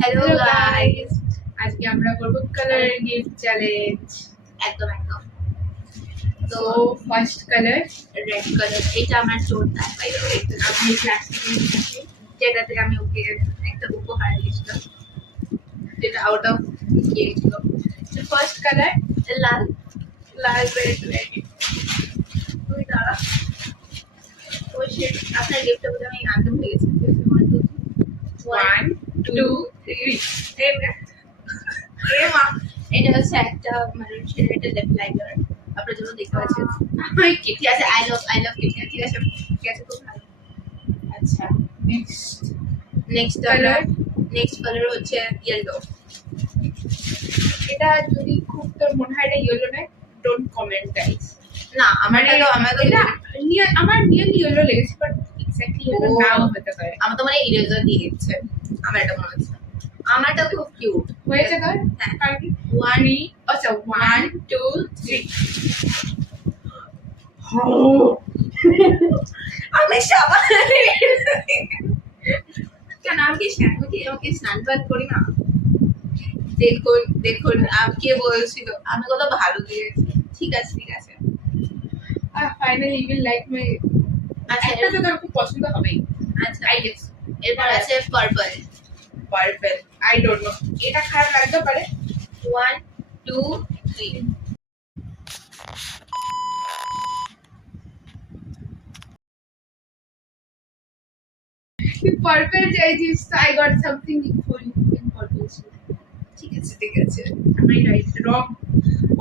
Hello Hello guys, guys, আজকে আমরা করব কালার গিফট চ্যালেঞ্জ। একদম একদম। তো ফার্স্ট কালার রেড কালার, এটা আমার জোরদার বাই দ্য ওয়ে। আমি প্লাস্টিক নিয়েছি। যেটাতে আমি ওকে একটা উপহার দিয়েছিলাম, যেটা আউট অফ ইয়ে ছিল। তো ফার্স্ট কালার লাল। লাল রেড রেড। তুই দাঁড়া, ওই শেড আপনার গিফটটা বলে আমি আনতে ভুলে গেছি। 1 2 3 এ মা, এটা হচ্ছে একটা মেরুন শেডের একটা লিপ লাইনার। আপনারা যেমন দেখতে পাচ্ছেন, ঠিক আছে। I love KitKat. ঠিক আছে, ঠিক আছে, খুব ভালো। আচ্ছা নেক্সট নেক্সট কালার কালার হচ্ছে ইয়েলো। এটা যদি খুব তোর মনে হয় এটা ইয়েলো না, ডোন্ট কমেন্ট গাইস। না, আমার তো এটা আমার নিয়ারলি ইয়েলো লেগেছে, বাট এক্স্যাক্টলি ইয়েলো ও। নাও হতে পারে। আমার তো মানে ইরেজার দিয়ে দিচ্ছে, আমার এটা মনে হচ্ছে। আমারটা খুব কিউট হয়েছে তোর? হ্যাঁ। পারবি? 1 আচ্ছা 1 2 3 আমি সাবান কেন আমি কি স্নান টান করি না? দেখুন দেখুন, কে বলছিল আমি কত ভালো দিয়েছি। ঠিক আছে ঠিক আছে। Finally you will like my. আচ্ছা একটা তো তোর খুব পছন্দ হবেই। আচ্ছা, আই গেস এরপর আছে purple. Purple. I don't know, এটা খারাপ লাগতে পারে। 1 2 3 পার্পল চাইছিস, তো I got something for you in purple. ঠিক আছে ঠিক আছে। আমি রাইট রং।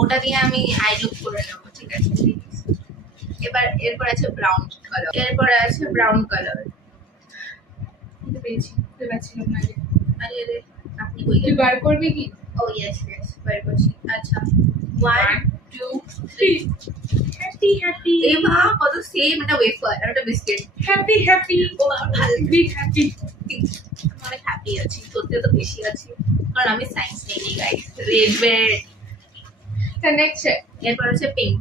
ওটা দিয়ে আমি আই লুক করে নেবো। ঠিক আছে ঠিক আছে। এরপর আছে ব্রাউন কালার। এরপর আছে ব্রাউন কালার। এটা পেয়েছি, খুঁজে পাচ্ছিলাম না আগে। আরে রে, আপনি কই তুই গেলেন? বার করবি কি? ও ইয়েস ইয়েস, বের করছি। আচ্ছা 1 2 3 হ্যাপি হ্যাপি এই মা, কত সেম একটা ওয়েফার আর একটা বিস্কিট। হ্যাপি হ্যাপি ও আমার ভালো বিগ হ্যাপি। আমি অনেক হ্যাপি আছি, সত্যি তো বেশি আছি, কারণ আমি সায়েন্স নিয়ে guys. Red bed. The next এরপর আছে পিঙ্ক।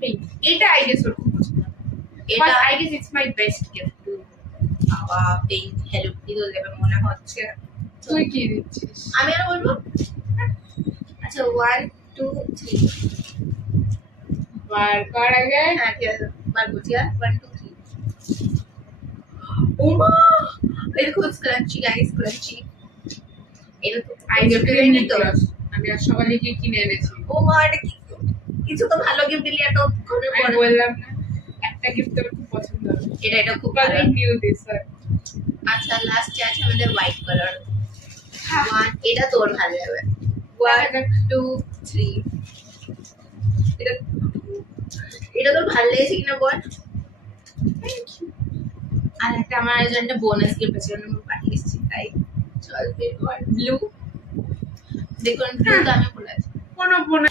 পিঙ্ক। এটা আই গেস ওর খুব পছন্দ। এটা but I guess it's my best gift. বাবা, পিঙ্ক হ্যালো দিদো দেবে মনে হচ্ছে। তুই কি দিচ্ছিস? আমি আর বলবো। আচ্ছা 1 2 3 বার কর আগে। হ্যাঁ ঠিক আছে, বার করছি। আর 1 2 3 ও মা, এটা খুব ক্রাঞ্চি গাইস, ক্রাঞ্চি। এটা তো আই গিফট দেয়নি তো। আমি আর সকালে গিয়ে কিনে এনেছি। ও মা, এটা কি কিছু তো ভালো গিফট দিলি এত করে আমি পরে। বললাম না, একটা গিফট তোর খুব পছন্দ হবে। এটা খুব বাট ভালো। I knew this sir. আচ্ছা লাস্টে আছে আমাদের হোয়াইট কালার। 1 এটা তোর ভালো লাগবে। 1 2 3 এটা এটা তোর ভালো লেগেছে কিনা বল। আর একটা আমার একটা বোনাস গিফট আছে, আমি পাঠিয়েছি, তাই চল বের কর। ব্লু, দেখুন ব্লু তো আমি বলে আছি। কোনো বোন